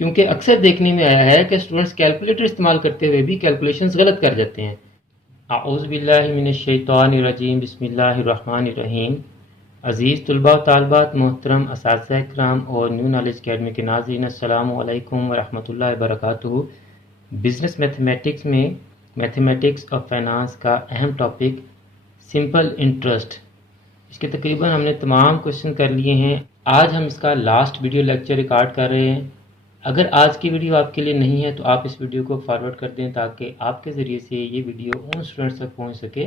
क्योंकि अक्सर देखने में आया है कि स्टूडेंट्स कैलकुलेटर इस्तेमाल करते हुए भी कैलकुलेशंस गलत कर जाते हैं। आऊज़ु बिल्लाहि मिनश शैतानिर रजीम, बिस्मिल्लाहिर रहमानिर रहीम। अज़ीज़ तलबा व तालिबात, मोहतरम असातिज़ा इकराम और न्यू नॉलेज अकेडमी के नाज़रीन, अस्सलामु अलैकुम व रहमतुल्लाहि व बरकातुहू। बिज़नेस मैथमेटिक्स में मैथमेटिक्स और फाइनेंस का अहम टॉपिक सिंपल इंटरेस्ट, इसके तकरीबन हमने तमाम क्वेश्चन कर लिए हैं। आज हम इसका लास्ट वीडियो लेक्चर रिकॉर्ड कर रहे हैं। अगर आज की वीडियो आपके लिए नहीं है तो आप इस वीडियो को फॉरवर्ड कर दें ताकि आपके ज़रिए से ये वीडियो उन स्टूडेंट्स तक पहुंच सके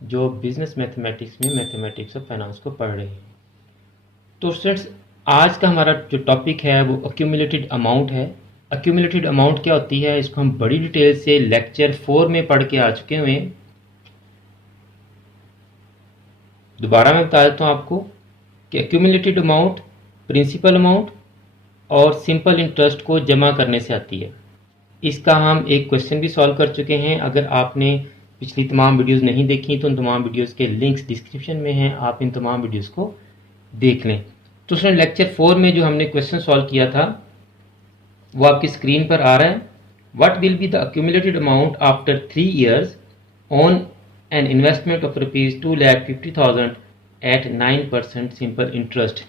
जो बिज़नेस मैथमेटिक्स में मैथमेटिक्स और फाइनेंस को पढ़ रहे हैं। तो स्टूडेंट्स, आज का हमारा जो टॉपिक है वो अक्यूमुलेटेड अमाउंट है। अक्यूमुलेटेड अमाउंट क्या होती है, इसको हम बड़ी डिटेल से लेक्चर 4 में पढ़ के आ चुके हुए हैं। दोबारा मैं बता देता हूँ आपको कि अक्यूमुलेटेड अमाउंट प्रिंसिपल अमाउंट और सिंपल इंटरेस्ट को जमा करने से आती है। इसका हम एक क्वेश्चन भी सॉल्व कर चुके हैं। अगर आपने पिछली तमाम वीडियोस नहीं देखी तो उन तमाम वीडियोस के लिंक्स डिस्क्रिप्शन में हैं, आप इन तमाम वीडियोस को देख लें। तो सर, लेक्चर 4 में जो हमने क्वेश्चन सॉल्व किया था वो आपकी स्क्रीन पर आ रहा है। What will be the accumulated amount after 3 years on an investment of ₹2,50,000 at 9% simple interest.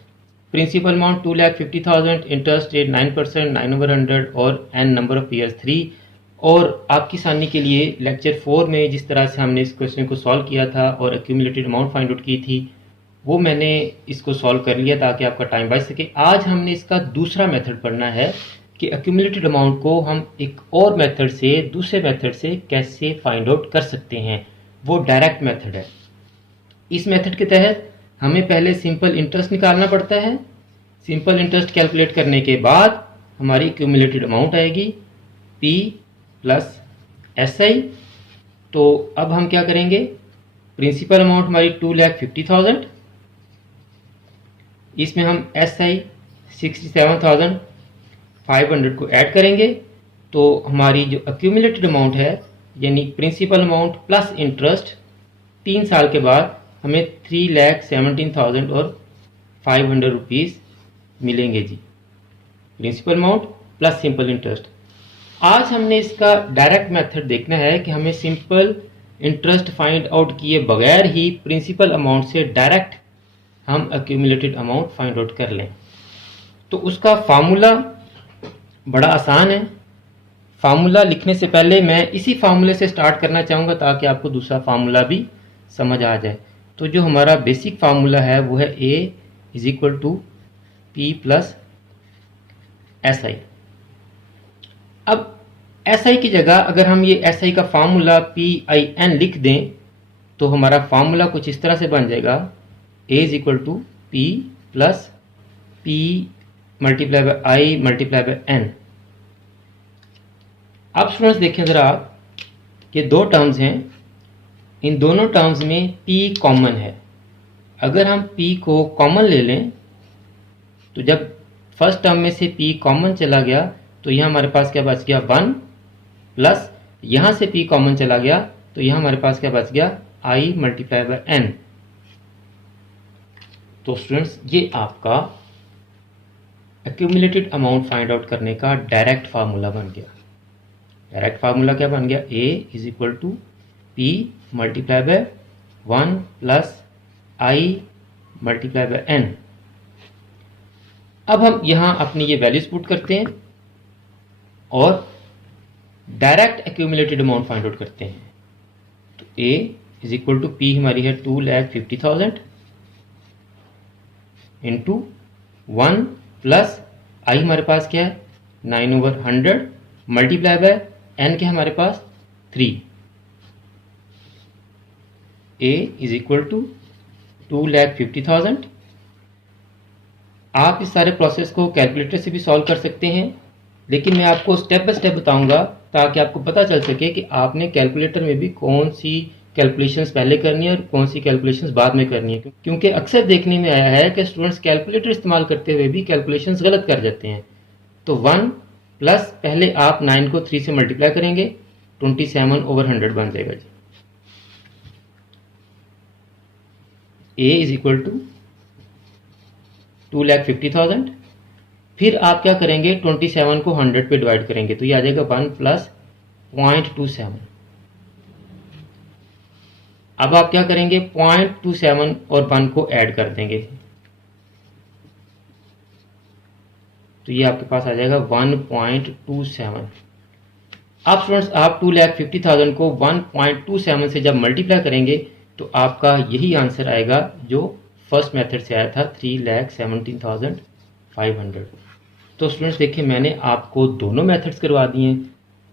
Principal amount 2,50,000, interest rate 9%, 9/100 और n नंबर ऑफ ईयर्स 3। और आपकी आसानी के लिए लेक्चर 4 में जिस तरह से हमने इस क्वेश्चन को सॉल्व किया था और एक्यूमुलेटेड अमाउंट फाइंड आउट की थी वो मैंने इसको सॉल्व कर लिया ताकि आपका टाइम बच सके। आज हमने इसका दूसरा मेथड पढ़ना है कि एक्यूमुलेटेड अमाउंट को हम एक और मेथड से, दूसरे मेथड से कैसे फाइंड आउट कर सकते हैं। वो डायरेक्ट मेथड है। इस मेथड के तहत हमें पहले सिंपल इंटरेस्ट निकालना पड़ता है। सिंपल इंटरेस्ट कैलकुलेट करने के बाद हमारी एक्यूमुलेटेड अमाउंट आएगी P प्लस SI। तो अब हम क्या करेंगे, प्रिंसिपल अमाउंट हमारी 2,50,000, इसमें हम SI 67,500 को ऐड करेंगे तो हमारी जो एक्यूमुलेटेड अमाउंट है यानी प्रिंसिपल अमाउंट प्लस इंटरेस्ट 3 साल के बाद हमें 3,17,000 और 500 रुपीज़ मिलेंगे जी। Principal amount plus simple interest. आज हमने इसका डायरेक्ट मेथड देखना है कि हमें सिंपल इंटरेस्ट फाइंड आउट किए बगैर ही प्रिंसिपल अमाउंट से डायरेक्ट हम एक्यूमुलेटेड अमाउंट फाइंड आउट कर लें। तो उसका फार्मूला बड़ा आसान है। फार्मूला लिखने से पहले मैं इसी फार्मूले से स्टार्ट करना चाहूँगा ताकि आपको दूसरा फार्मूला भी समझ आ जाए। तो जो हमारा बेसिक फार्मूला है वो है A is equal to P plus SI। अब SI की जगह अगर हम ये SI का फार्मूला PIN लिख दें तो हमारा फार्मूला कुछ इस तरह से बन जाएगा, A is equal to P plus P multiply by I multiply by N। अब स्टूडेंट्स देखें ज़रा आप, ये दो टर्म्स हैं, इन दोनों टर्म्स में P कॉमन है। अगर हम P को कॉमन ले लें तो जब फर्स्ट टर्म में से P कॉमन चला गया तो यहाँ हमारे पास क्या बच गया 1 प्लस यहाँ से P कॉमन चला गया तो यहाँ हमारे पास क्या बच गया I मल्टीप्लाई बाय N। तो स्टूडेंट्स, ये आपका एक्यूमुलेटेड अमाउंट फाइंड आउट करने का डायरेक्ट फार्मूला बन गया। डायरेक्ट फार्मूला क्या बन गया, A is equal to P multiply by 1 plus I multiply by N। अब हम यहाँ अपनी ये वैल्यूज पुट करते हैं और direct accumulated amount find out करते हैं। तो A is equal to P हमारी है 2,50,000 इंटू 1 प्लस I हमारे पास क्या है 9/100 मल्टीप्लाई बाय N के हमारे पास 3। A is equal to 2,50,000। आप इस सारे प्रोसेस को कैलकुलेटर से भी सॉल्व कर सकते हैं, लेकिन मैं आपको स्टेप बाय स्टेप बताऊंगा ताकि आपको पता चल सके कि आपने कैलकुलेटर में भी कौन सी कैलकुलेशंस पहले करनी है और कौन सी कैलकुलेशंस बाद में करनी है। क्योंकि अक्सर देखने में आया है कि स्टूडेंट्स कैलकुलेटर इस्तेमाल करते हुए भी कैलकुलेशंस गलत कर जाते हैं। तो 1 प्लस पहले आप 9 को 3 से मल्टीप्लाई करेंगे 27/100 बन जाएगा जी। A इज इक्वल टू 2,50,000, फिर आप क्या करेंगे, 27 को 100 पे डिवाइड करेंगे तो ये आ जाएगा 1 प्लस 0.27। अब आप क्या करेंगे, 0.27 और 1 को ऐड कर देंगे तो ये आपके पास आ जाएगा 1.27। अब स्टूडेंट्स आप 2,50,000 को 1.27 से जब मल्टीप्लाई करेंगे तो आपका यही आंसर आएगा जो फर्स्ट मेथड से आया था, 3,17,500। तो स्टूडेंट्स देखिए मैंने आपको दोनों मेथड्स करवा दिए हैं।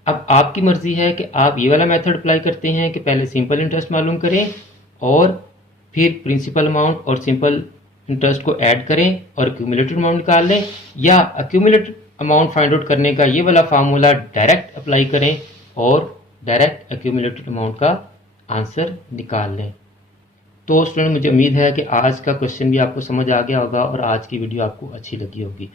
अब आपकी मर्जी है कि आप ये वाला मेथड अप्लाई करते हैं कि पहले सिंपल इंटरेस्ट मालूम करें और फिर प्रिंसिपल अमाउंट और सिंपल इंटरेस्ट को ऐड करें और एक्यूमुलेटेड अमाउंट निकाल लें, या एक्यूमुलेटेड अमाउंट फाइंड आउट करने का ये वाला फार्मूला डायरेक्ट अप्लाई करें और डायरेक्ट एक्यूमुलेटेड अमाउंट का आंसर निकाल लें। तो स्टूडेंट मुझे उम्मीद है कि आज का क्वेश्चन भी आपको समझ आ गया होगा और आज की वीडियो आपको अच्छी लगी होगी।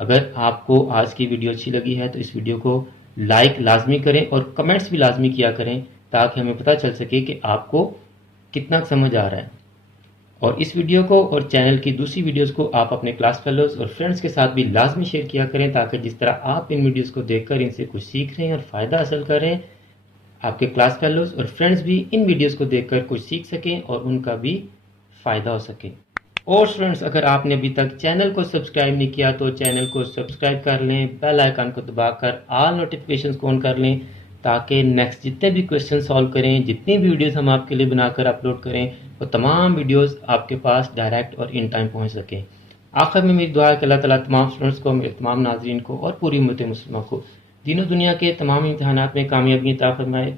अगर आपको आज की वीडियो अच्छी लगी है तो इस वीडियो को लाइक लाजमी करें और कमेंट्स भी लाजमी किया करें ताकि हमें पता चल सके कि आपको कितना समझ आ रहा है। और इस वीडियो को और चैनल की दूसरी वीडियोस को आप अपने क्लास फेलोज और फ्रेंड्स के साथ भी लाजमी शेयर किया करें ताकि जिस तरह आप इन वीडियोस को देखकर इनसे कुछ सीख रहे हैं और फ़ायदा हासिल करें, आपके क्लास फेलोज और फ्रेंड्स भी इन वीडियोस को देखकर कुछ सीख सकें और उनका भी फ़ायदा हो सके। और स्टूडेंट्स अगर आपने अभी तक चैनल को सब्सक्राइब नहीं किया तो चैनल को सब्सक्राइब कर लें, बेल आइकन को दबाकर ऑल नोटिफिकेशंस को ऑन कर लें ताकि नेक्स्ट जितने भी क्वेश्चन सॉल्व करें, जितनी भी वीडियोस हम आपके लिए बनाकर अपलोड करें, वो तमाम वीडियोस आपके पास डायरेक्ट और इन टाइम पहुंच सकें। आखिर में मेरी दुआ है कि अल्लाह ताला तमाम स्टूडेंट्स को, मेरे तमाम नाज़रीन को और पूरी उम्मत मुस्लिमा को दीनों दुनिया के तमाम इम्तिहानात में कामयाबी अता फरमाए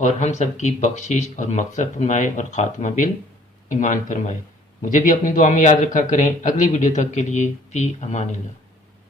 और हम सब की बख्शिश और मक़फ़िरत फरमाए और ख़ात्मा बिल ईमान फरमाए। मुझे भी अपनी दुआ में याद रखा करें। अगली वीडियो तक के लिए फ़ी अमानिल्लाह।